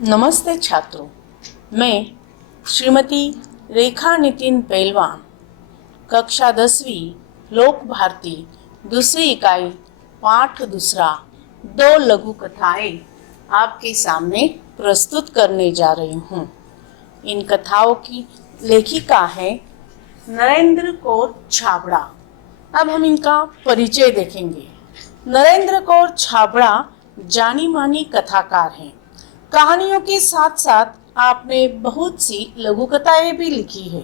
नमस्ते छात्रों, मैं श्रीमती रेखा नितिन पहलवान, कक्षा 10वीं लोक भारती दूसरी इकाई पाठ दूसरा 2 लघु कथाएं आपके सामने प्रस्तुत करने जा रही हूँ। इन कथाओं की लेखिका है नरेंद्र कौर छाबड़ा। अब हम इनका परिचय देखेंगे। नरेंद्र कौर छाबड़ा जानी मानी कथाकार हैं। कहानियों के साथ साथ आपने बहुत सी लघु कथाएं भी लिखी है।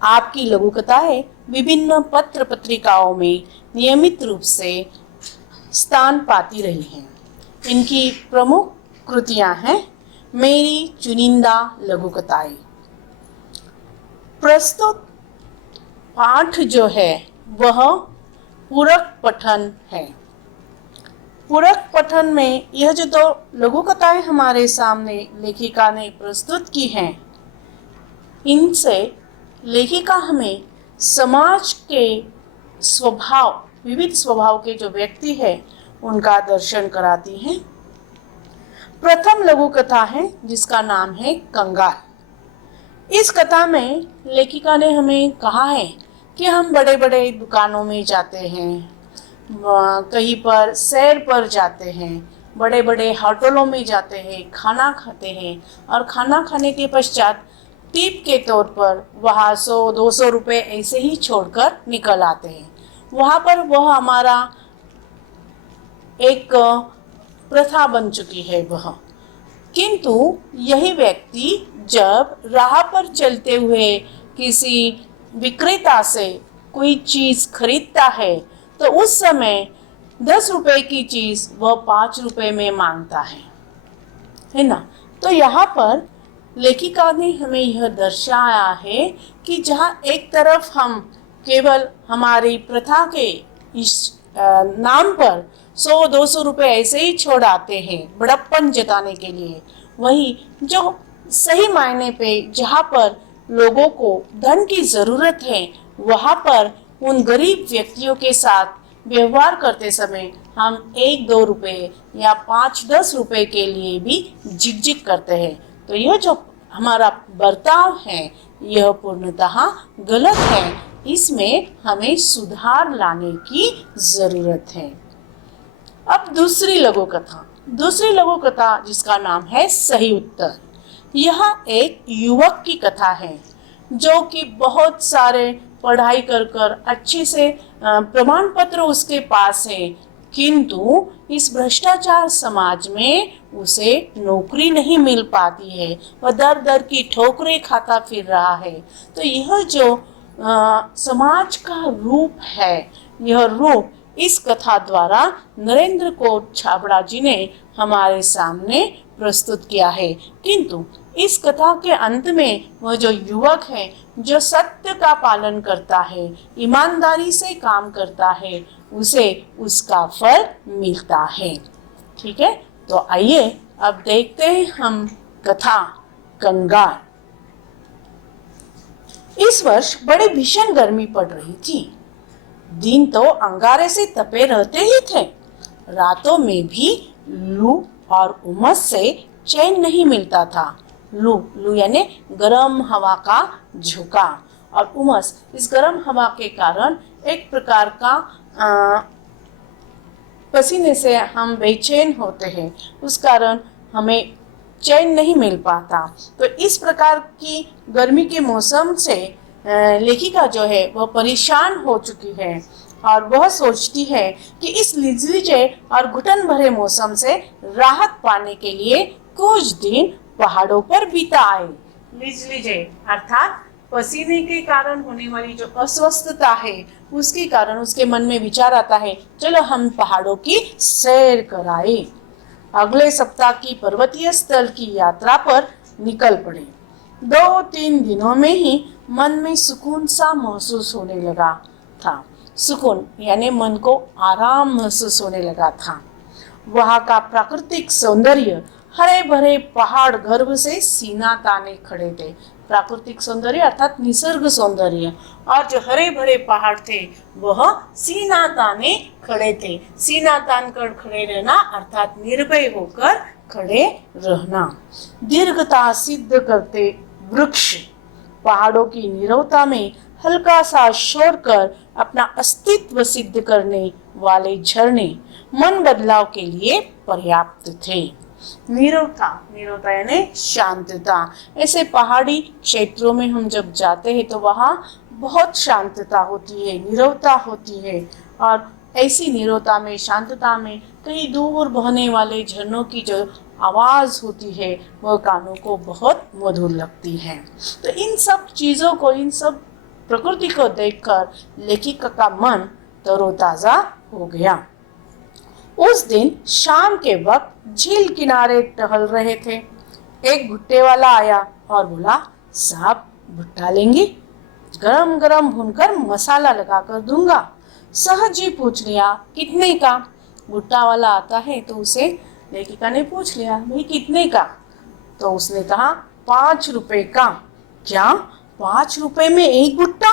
आपकी लघु कथाएं विभिन्न पत्र पत्रिकाओं में नियमित रूप से स्थान पाती रही हैं। इनकी प्रमुख कृतियां हैं मेरी चुनिंदा लघु कथाएं। प्रस्तुत पाठ जो है वह पूरक पठन है। पूरक पठन में यह जो 2 लघु कथाएं हमारे सामने लेखिका ने प्रस्तुत की हैं, इनसे लेखिका हमें समाज के स्वभाव, विविध स्वभाव के जो व्यक्ति है उनका दर्शन कराती हैं। प्रथम लघु कथा है जिसका नाम है कंगाल। इस कथा में लेखिका ने हमें कहा है कि हम बड़े बड़े दुकानों में जाते हैं, कहीं पर सैर पर जाते हैं, बड़े बड़े होटलों में जाते हैं, खाना खाते हैं और खाना खाने के पश्चात टिप के तौर पर वहाँ 100-200 रुपये ऐसे ही छोड़कर निकल आते हैं। वहाँ पर वह हमारा एक प्रथा बन चुकी है वह। किंतु यही व्यक्ति जब राह पर चलते हुए किसी विक्रेता से कोई चीज़ खरीदता है तो उस समय 10 रुपए की चीज़ वह 5 रुपए में मांगता है ना। तो यहाँ पर लेखिका ने हमें यह दर्शाया है कि जहाँ एक तरफ हम केवल हमारी प्रथा के इस नाम पर 100-200 रुपए ऐसे ही छोड़ आते हैं बड़प्पन जताने के लिए, वही जो सही मायने पे जहाँ पर लोगों को धन की ज़रूरत है वहाँ पर उन गरीब व्यक्तियों के साथ व्यवहार करते समय हम 1-2 रुपये या 5-10 रुपये के लिए भी झिकझिक करते हैं। तो यह जो हमारा बर्ताव है यह पूर्णतः गलत है। इसमें हमें सुधार लाने की ज़रूरत है। अब दूसरी लघु कथा जिसका नाम है सही उत्तर। यह एक युवक की कथा है जो कि बहुत सारे पढ़ाई कर अच्छे से प्रमाण पत्र उसके पास है, किंतु इस भ्रष्टाचार समाज में उसे नौकरी नहीं मिल पाती है। वह दर दर की ठोकरें खाता फिर रहा है। तो यह जो समाज का रूप है, यह रूप इस कथा द्वारा नरेंद्र कौर छाबड़ा जी ने हमारे सामने प्रस्तुत किया है। किंतु इस कथा के अंत में वह जो युवक है जो सत्य का पालन करता है, ईमानदारी से काम करता है, उसे उसका फल मिलता है। ठीक है, तो आइए अब देखते हैं हम कथा कंगाल। इस वर्ष बड़ी भीषण गर्मी पड़ रही थी। दिन तो अंगारे से तपे रहते ही थे, रातों में भी लू और उमस से चैन नहीं मिलता था। लू यानी गर्म हवा का झोंका और उमस, इस गर्म हवा के कारण एक प्रकार का पसीने से हम बेचैन होते हैं, उस कारण हमें चैन नहीं मिल पाता। तो इस प्रकार की गर्मी के मौसम से लेखिका जो है वह परेशान हो चुकी है और वह सोचती है कि इस लिजलीजे और घुटन भरे मौसम से राहत पाने के लिए कुछ दिन पहाड़ों पर बिताए। लिजलीजे अर्थात पसीने के कारण होने वाली जो अस्वस्थता है उसके कारण उसके मन में विचार आता है, चलो हम पहाड़ों की सैर कराए। अगले सप्ताह की पर्वतीय स्थल की यात्रा पर निकल पड़े। 2-3 दिनों में ही मन में सुकून सा महसूस होने लगा था। सुकून यानी मन को आराम महसूस होने लगा था। वहाँ का प्राकृतिक सौंदर्य, हरे भरे पहाड़ गर्व से सीना ताने खड़े थे। प्राकृतिक सौंदर्य अर्थात निसर्ग सौंदर्य, और जो हरे भरे पहाड़ थे वह सीना ताने खड़े थे। सीना तान कर खड़े रहना अर्थात निर्भय होकर खड़े रहना। दीर्घता सिद्ध करते वृक्ष, पहाड़ों की नीरवता में हल्का सा शोर कर अपना अस्तित्व सिद्ध करने वाले झरने मन बदलाव के लिए पर्याप्त थे। नीरवता, नीरवता यानी शांतता। ऐसे पहाड़ी क्षेत्रों में हम जब जाते हैं तो वहाँ बहुत शांतता होती है, नीरवता होती है, और ऐसी नीरवता में, शांतता में कहीं दूर बहने वाले झरनों की जो आवाज़ होती है वह कानों को बहुत मधुर लगती है। तो इन सब चीज़ों को, इन सब प्रकृति को देखकर लेखिका का मन तरोताज़ा हो गया। उस दिन शाम के वक्त झील किनारे टहल रहे थे। एक भुट्टे वाला आया और बोला, साहब भुट्टा लेंगे? गरम गरम भूनकर मसाला लगाकर दूंगा। सहज ही पूछ लिया, कितने का? भुट्टा वाला आता है तो उसे लेखिका ने पूछ लिया, भाई कितने का? तो उसने कहा, 5 रुपए का। क्या 5 रुपए में एक भुट्टा?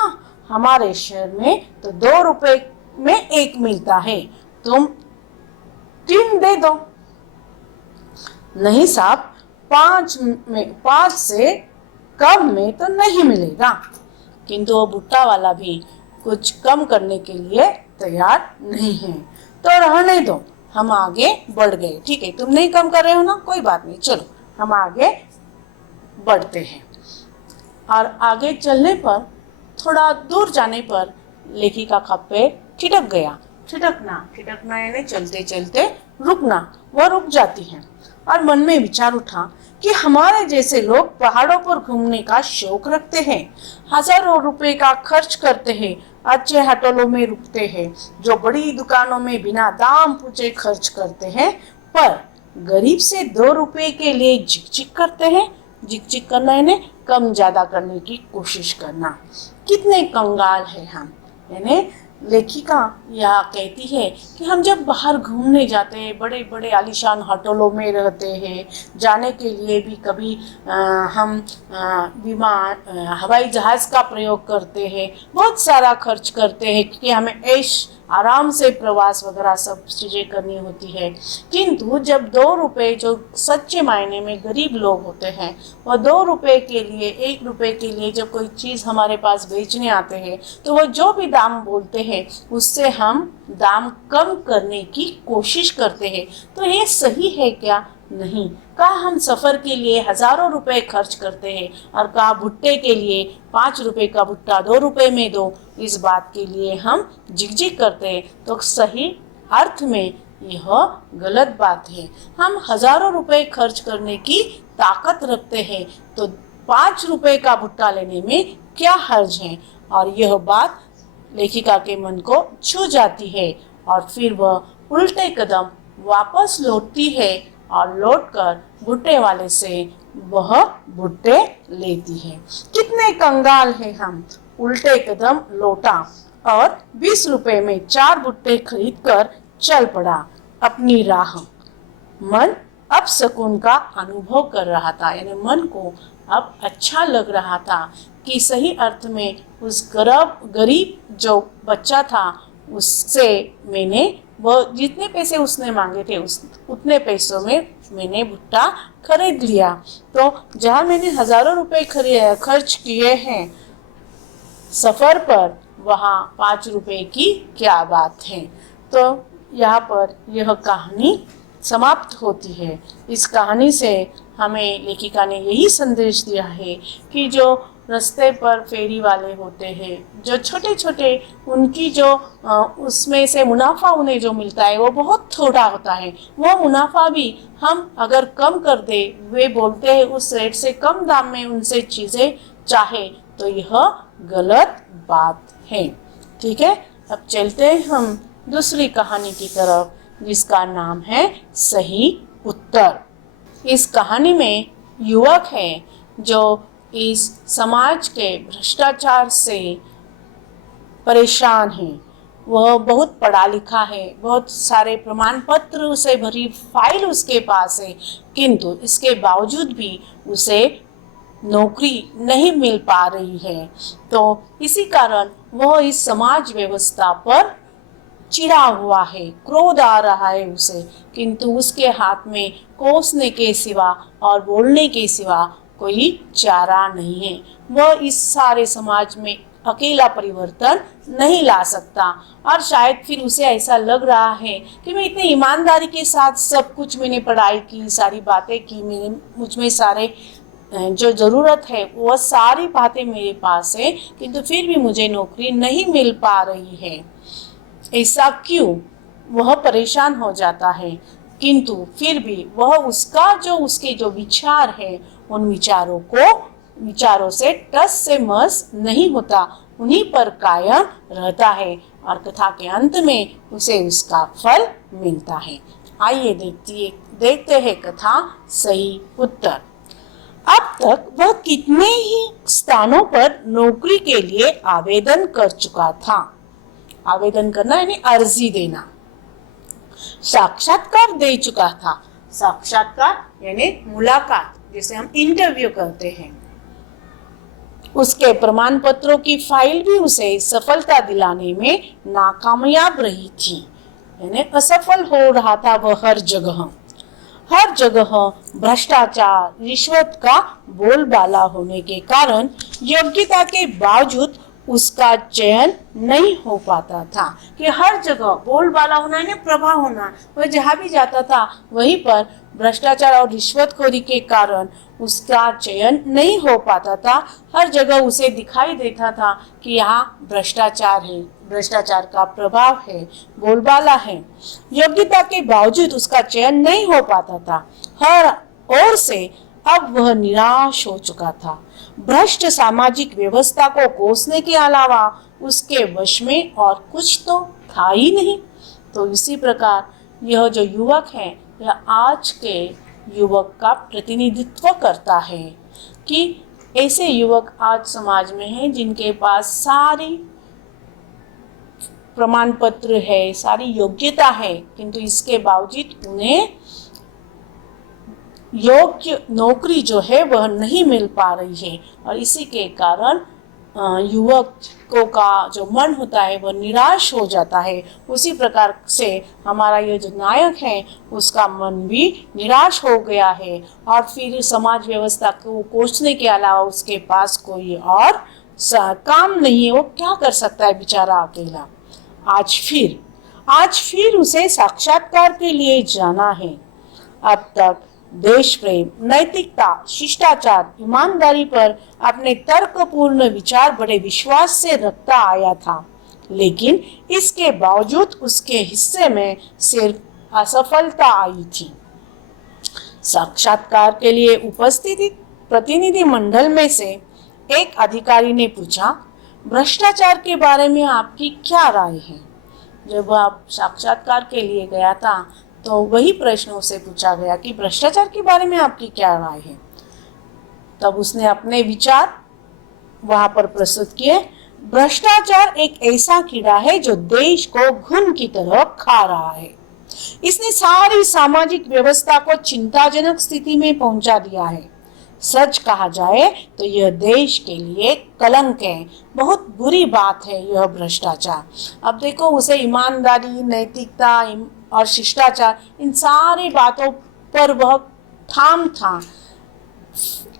हमारे शहर में तो 2 रुपए में एक मिलता है, तुम 3 दे दो। नहीं साहब, 5 से कम में तो नहीं मिलेगा। किंतु वो भुट्टा वाला भी कुछ कम करने के लिए तैयार नहीं है। तो रहने दो, हम आगे बढ़ गए। ठीक है, तुम नहीं कम कर रहे हो ना, कोई बात नहीं, चलो हम आगे बढ़ते हैं। और आगे चलने पर, थोड़ा दूर जाने पर लेखिका का पैर ठिठक गया। ठिठकना यानी चलते चलते रुकना, वह रुक जाती है। और मन में विचार उठा कि हमारे जैसे लोग पहाड़ों पर घूमने का शौक रखते हैं, हजारों रुपए का खर्च करते हैं, अच्छे होटलों में रुकते हैं, जो बड़ी दुकानों में बिना दाम पूछे खर्च करते हैं, पर गरीब से 2 रुपए के लिए झिकझिक करते हैं। झिकझिक करना यानी कम ज्यादा करने की कोशिश करना। कितने कंगाल है हम। यानी लेखिका यह कहती है कि हम जब बाहर घूमने जाते हैं, बड़े बड़े आलीशान होटलों में रहते हैं, जाने के लिए भी कभी हम विमान, हवाई जहाज़ का प्रयोग करते हैं, बहुत सारा खर्च करते हैं क्योंकि हमें ऐश आराम से प्रवास वगैरह सब चीज़ें करनी होती है। किंतु जब 2 रुपए, जो सच्चे मायने में गरीब लोग होते हैं, वह 2 रुपए के लिए, 1 रुपए के लिए जब कोई चीज़ हमारे पास बेचने आते हैं तो वह जो भी दाम बोलते हैं उससे हम दाम कम करने की कोशिश करते हैं। तो ये सही है क्या? नहीं। कहा हम सफ़र के लिए हजारों रुपए खर्च करते हैं और कहा भुट्टे के लिए 5 रुपए का भुट्टा 2 रुपए में दो, इस बात के लिए हम झिकझिक करते हैं। तो सही अर्थ में यह गलत बात है। हम हजारों रुपए खर्च करने की ताकत रखते हैं तो 5 रुपए का भुट्टा लेने में क्या हर्ज है? और यह बात लेखिका के मन को छू जाती है और फिर वह उल्टे कदम वापस लौटती है और लौटकर भुट्टे वाले से वह भुट्टे लेती है। कितने कंगाल हैं हम। उल्टे कदम लौटा और 20 रुपए में 4 भुट्टे खरीद कर चल पड़ा अपनी राह। मन अब सुकून का अनुभव कर रहा था, यानी मन को अब अच्छा लग रहा था कि सही अर्थ में उस गरीब जो बच्चा था उससे मैंने, वो जितने पैसे उसने मांगे थे उतने पैसों में मैंने भुट्टा खरीद लिया। तो जहाँ मैंने हजारों रुपए खर्च किए हैं सफ़र पर, वहाँ 5 रुपए की क्या बात है। तो यहाँ पर यह कहानी समाप्त होती है। इस कहानी से हमें लेखिका ने यही संदेश दिया है कि जो रास्ते पर फेरी वाले होते हैं, जो छोटे छोटे, उनकी जो उसमें से मुनाफा उन्हें जो मिलता है वो बहुत थोड़ा होता है। वो मुनाफा भी हम अगर कम कर दे, वे बोलते हैं उस रेट से कम दाम में उनसे चीज़ें चाहे, तो यह गलत बात है। ठीक है, अब चलते हैं हम दूसरी कहानी की तरफ जिसका नाम है सही उत्तर। इस कहानी में युवक है जो इस समाज के भ्रष्टाचार से परेशान है। वह बहुत पढ़ा लिखा है, बहुत सारे प्रमाण पत्र से भरी फाइल उसके पास है, किंतु इसके बावजूद भी उसे नौकरी नहीं मिल पा रही है। तो इसी कारण वह इस समाज व्यवस्था पर चिढ़ा हुआ है, क्रोध आ रहा है उसे, किंतु उसके हाथ में कोसने के सिवा और बोलने के सिवा कोई चारा नहीं है। वह इस सारे समाज में अकेला परिवर्तन नहीं ला सकता। और शायद फिर उसे ऐसा लग रहा है कि मैं इतनी ईमानदारी के साथ सब कुछ, मैंने पढ़ाई की, सारी बातें की, मैंने मुझ में सारे जो ज़रूरत है वह सारी बातें मेरे पास है, किंतु फिर भी मुझे नौकरी नहीं मिल पा रही है। ऐसा क्यों? वह परेशान हो जाता है, किंतु फिर भी वह उसके जो विचार है उन विचारों से टस से मस नहीं होता, उन्हीं पर कायम रहता है और कथा के अंत में उसे उसका फल मिलता है। आइए देखते हैं कथा सही उत्तर। अब तक वह कितने ही स्थानों पर नौकरी के लिए आवेदन कर चुका था। आवेदन करना यानी अर्जी देना। साक्षात्कार दे चुका था। साक्षात्कार यानी मुलाकात, जिसे हम इंटरव्यू करते हैं। उसके प्रमाण पत्रों की फाइल भी उसे सफलता दिलाने में नाकामयाब रही थी, यानी असफल हो रहा था वह हर जगह भ्रष्टाचार, रिश्वत का बोलबाला होने के कारण योग्यता के बावजूद उसका चयन नहीं हो पाता था। कि हर जगह बोलबाला होना है ना, प्रभाव होना, वह जहाँ भी जाता था वहीं पर भ्रष्टाचार और रिश्वतखोरी के कारण उसका चयन नहीं हो पाता था। हर जगह उसे दिखाई देता था कि यहाँ भ्रष्टाचार है, भ्रष्टाचार का प्रभाव है, बोलबाला है। योग्यता के बावजूद उसका चयन नहीं हो पाता था। हर ओर से अब वह निराश हो चुका था। भ्रष्ट सामाजिक व्यवस्था को कोसने के अलावा उसके वश में और कुछ तो था ही नहीं। तो इसी प्रकार यह जो युवक है, यह आज के युवक का प्रतिनिधित्व करता है कि ऐसे युवक आज समाज में हैं जिनके पास सारी प्रमाण पत्र है, सारी योग्यता है, किंतु इसके बावजूद उन्हें योग्य नौकरी जो है वह नहीं मिल पा रही है। और इसी के कारण युवकों का जो मन होता है वह निराश हो जाता है। उसी प्रकार से हमारा ये जो नायक है उसका मन भी निराश हो गया है और फिर समाज व्यवस्था को कोसने के अलावा उसके पास कोई और काम नहीं है। वो क्या कर सकता है बेचारा अकेला। आज फिर उसे साक्षात्कार के लिए जाना है। अब तक देश प्रेम, नैतिकता, शिष्टाचार, ईमानदारी पर अपने तर्कपूर्ण विचार बड़े विश्वास से रखता आया था, लेकिन इसके बावजूद उसके हिस्से में सिर्फ असफलता आई थी। साक्षात्कार के लिए उपस्थित प्रतिनिधि मंडल में से एक अधिकारी ने पूछा, भ्रष्टाचार के बारे में आपकी क्या राय है? जब आप साक्षात्कार के लिए गया था तो वही प्रश्न उसे पूछा गया कि भ्रष्टाचार के बारे में आपकी क्या राय है। तब उसने अपने विचार वहां पर प्रस्तुत किए। भ्रष्टाचार एक ऐसा कीड़ा है जो देश को घुन की तरह खा रहा है। इसने सारी सामाजिक व्यवस्था को चिंताजनक स्थिति में पहुंचा दिया है। सच कहा जाए तो यह देश के लिए कलंक है। बहुत बुरी बात है यह भ्रष्टाचार। अब देखो, उसे ईमानदारी, नैतिकता और शिष्टाचार, इन सारी बातों पर वह ठाम था,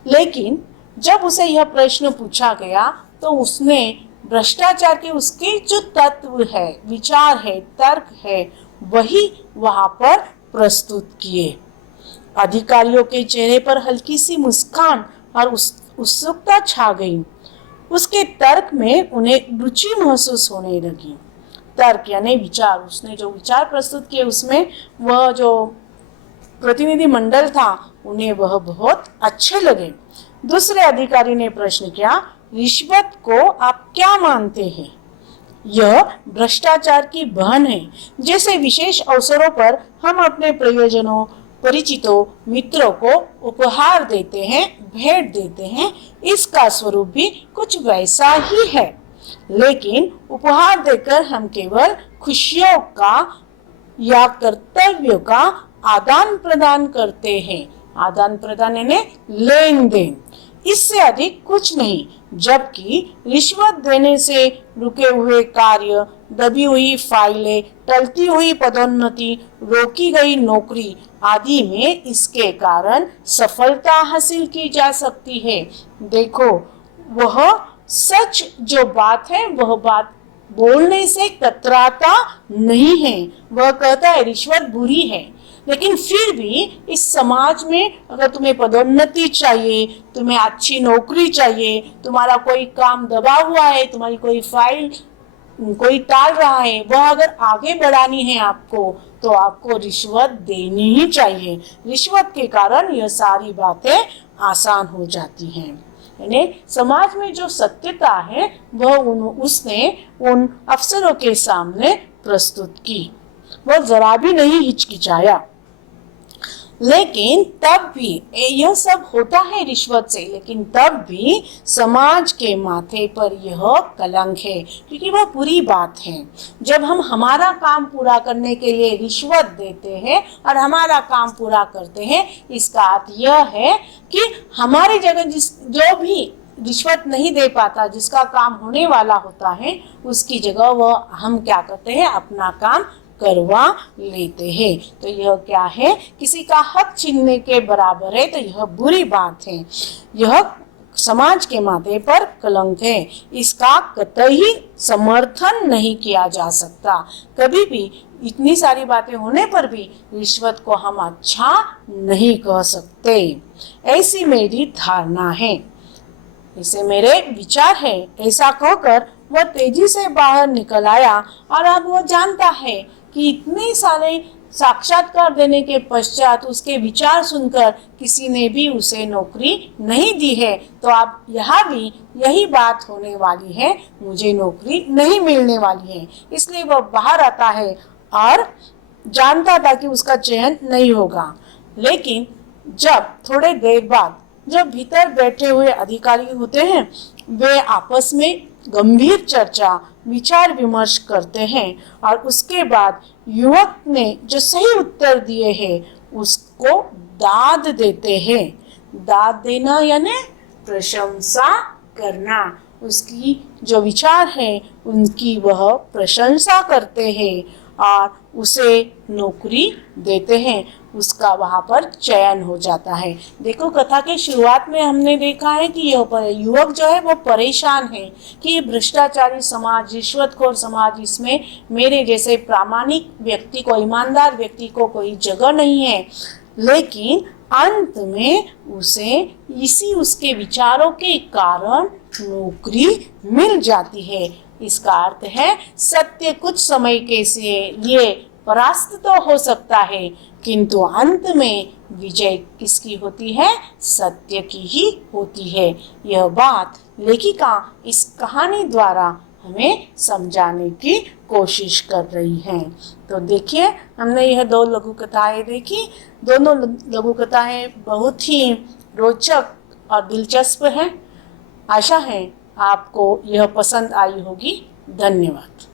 लेकिन जब उसे यह प्रश्न पूछा गया तो उसने भ्रष्टाचार के उसके जो तत्व है, विचार है, तर्क है, वही वहां पर प्रस्तुत किए। अधिकारियों के चेहरे पर हल्की सी मुस्कान और उत्सुकता छा गई। उसके तर्क में उन्हें रुचि महसूस होने लगी। तर्क यानी विचार, उसने जो विचार प्रस्तुत किए उसमें वह जो प्रतिनिधि मंडल था उन्हें वह बहुत अच्छे लगे। दूसरे अधिकारी ने प्रश्न किया, रिश्वत को आप क्या मानते हैं? यह भ्रष्टाचार की बहन है। जैसे विशेष अवसरों पर हम अपने प्रयोजनों, परिचितों, मित्रों को उपहार देते हैं, भेंट देते हैं, इसका स्वरूप भी कुछ वैसा ही है। लेकिन उपहार देकर हम केवल खुशियों का या कर्तव्यों का आदान प्रदान करते हैं। आदान प्रदान यानी लेन देन, इससे अधिक कुछ नहीं। जबकि रिश्वत देने से रुके हुए कार्य, दबी हुई फाइलें, टलती हुई पदोन्नति, रोकी गई नौकरी आदि में इसके कारण सफलता हासिल की जा सकती है। देखो, वह सच जो बात है वह बात बोलने से कतराता नहीं है। वह कहता है रिश्वत बुरी है, लेकिन फिर भी इस समाज में अगर तुम्हें पदोन्नति चाहिए, तुम्हें अच्छी नौकरी चाहिए, तुम्हारा कोई काम दबा हुआ है, तुम्हारी कोई फाइल कोई टाल रहा है, वह अगर आगे बढ़ानी है आपको, तो आपको रिश्वत देनी ही चाहिए। रिश्वत के कारण यह सारी बातें आसान हो जाती हैं। यानी समाज में जो सत्यता है वह उसने उन अफसरों के सामने प्रस्तुत की। वह जरा भी नहीं हिचकिचाया। लेकिन तब भी यह सब होता है रिश्वत से, लेकिन तब भी समाज के माथे पर यह कलंक है, क्योंकि वह बुरी बात है। जब हम हमारा काम पूरा करने के लिए रिश्वत देते हैं और हमारा काम पूरा करते हैं, इसका अर्थ यह है कि हमारी जगह जो भी रिश्वत नहीं दे पाता, जिसका काम होने वाला होता है, उसकी जगह वह हम क्या करते हैं, अपना काम करवा लेते हैं। तो यह क्या है, किसी का हक छीनने के बराबर है। तो यह बुरी बात है, यह समाज के माथे पर कलंक है। इसका कतई समर्थन नहीं किया जा सकता। कभी भी इतनी सारी बातें होने पर भी रिश्वत को हम अच्छा नहीं कह सकते। ऐसी मेरी धारणा है, ऐसे मेरे विचार है। ऐसा कहकर वह तेजी से बाहर निकल आया और अब वह जानता है कि इतने सारे साक्षात्कार देने के पश्चात उसके विचार सुनकर किसी ने भी उसे नौकरी नहीं दी है, तो अब यहाँ भी यही बात होने वाली है, मुझे नौकरी नहीं मिलने वाली है। इसलिए वह बाहर आता है और जानता था कि उसका चयन नहीं होगा। लेकिन जब थोड़े देर बाद जब भीतर बैठे हुए अधिकारी होते हैं, वे आपस में गंभीर चर्चा विचार विमर्श करते हैं और उसके बाद युवक ने जो सही उत्तर दिए हैं उसको दाद देते हैं। दाद देना यानी प्रशंसा करना। उसकी जो विचार है उनकी वह प्रशंसा करते हैं और उसे नौकरी देते हैं। उसका वहाँ पर चयन हो जाता है। देखो, कथा के शुरुआत में हमने देखा है कि यह युवक जो है वो परेशान है कि ये भ्रष्टाचारी समाज, रिश्वतखोर समाज, इसमें मेरे जैसे प्रामाणिक व्यक्ति को, ईमानदार व्यक्ति को कोई जगह नहीं है। लेकिन अंत में उसे इसी उसके विचारों के कारण नौकरी मिल जाती है। इसका अर्थ है सत्य कुछ समय के लिए परास्त तो हो सकता है, किंतु अंत में विजय किसकी होती है, सत्य की ही होती है। यह बात लेखिका इस कहानी द्वारा हमें समझाने की कोशिश कर रही हैं। तो देखिए, हमने यह दो लघु कथाएं देखी। दोनों लघु कथाएं बहुत ही रोचक और दिलचस्प हैं। आशा है आपको यह पसंद आई होगी। धन्यवाद।